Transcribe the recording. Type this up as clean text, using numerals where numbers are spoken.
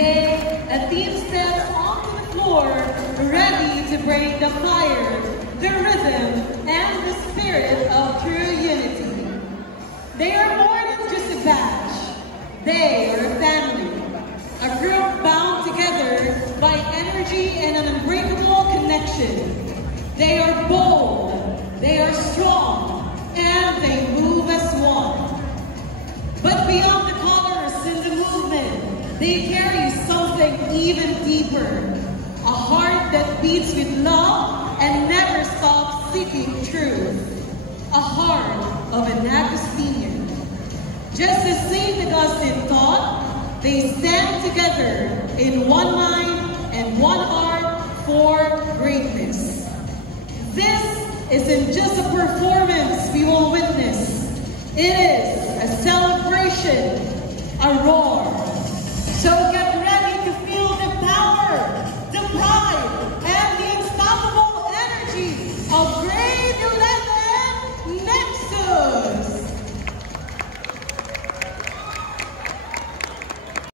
A team steps onto the floor, ready to bring the fire, the rhythm, and the spirit of true unity. They are more than just a batch. They are a family, a group bound together by energy and an unbreakable connection. They are bold, they are strong, and they move as one. But beyond the colors and the movement, they carry something even deeper, a heart that beats with love and never stops seeking truth, a heart of an Agustinian. Just as St. Augustine taught, they stand together in one mind and one heart for greatness. This isn't just a performance we will witness. It is a celebration, a roar,